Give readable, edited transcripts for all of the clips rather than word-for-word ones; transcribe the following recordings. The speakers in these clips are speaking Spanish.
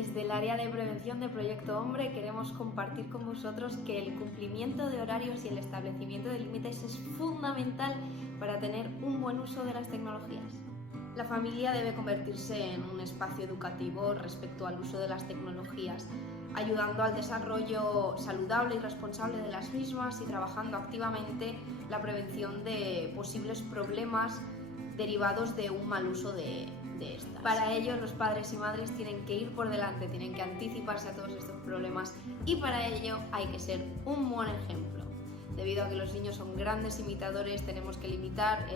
Desde el área de prevención de Proyecto Hombre queremos compartir con vosotros que el cumplimiento de horarios y el establecimiento de límites es fundamental para tener un buen uso de las tecnologías. La familia debe convertirse en un espacio educativo respecto al uso de las tecnologías, ayudando al desarrollo saludable y responsable de las mismas y trabajando activamente la prevención de posibles problemas derivados de un mal uso de estas. Para ello, los padres y madres tienen que ir por delante, tienen que anticiparse a todos estos problemas y para ello hay que ser un buen ejemplo. Debido a que los niños son grandes imitadores, tenemos que limitar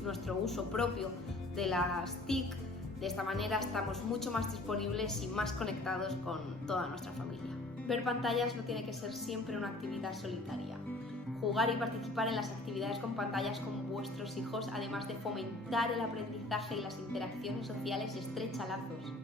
nuestro uso propio de las TIC. De esta manera estamos mucho más disponibles y más conectados con toda nuestra familia. Ver pantallas no tiene que ser siempre una actividad solitaria. Jugar y participar en las actividades con pantallas con vuestros hijos, además de fomentar el aprendizaje y las interacciones sociales, estrecha lazos.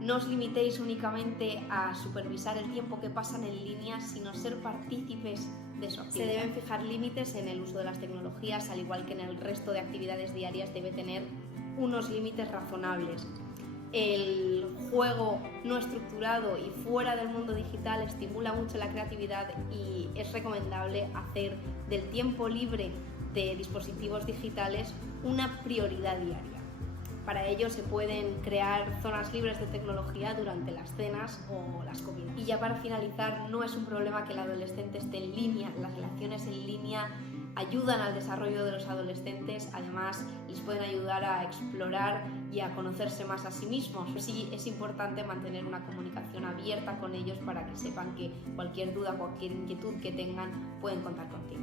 No os limitéis únicamente a supervisar el tiempo que pasan en línea, sino ser partícipes de su actividad. Se deben fijar límites en el uso de las tecnologías, al igual que en el resto de actividades diarias debe tener unos límites razonables. El juego no estructurado y fuera del mundo digital estimula mucho la creatividad y es recomendable hacer del tiempo libre de dispositivos digitales una prioridad diaria. Para ello se pueden crear zonas libres de tecnología durante las cenas o las comidas. Y ya para finalizar, no es un problema que el adolescente esté en línea. Las relaciones en línea ayudan al desarrollo de los adolescentes, además les pueden ayudar a explorar y a conocerse más a sí mismos. Sí, es importante mantener una comunicación abierta con ellos para que sepan que cualquier duda, cualquier inquietud que tengan pueden contar contigo.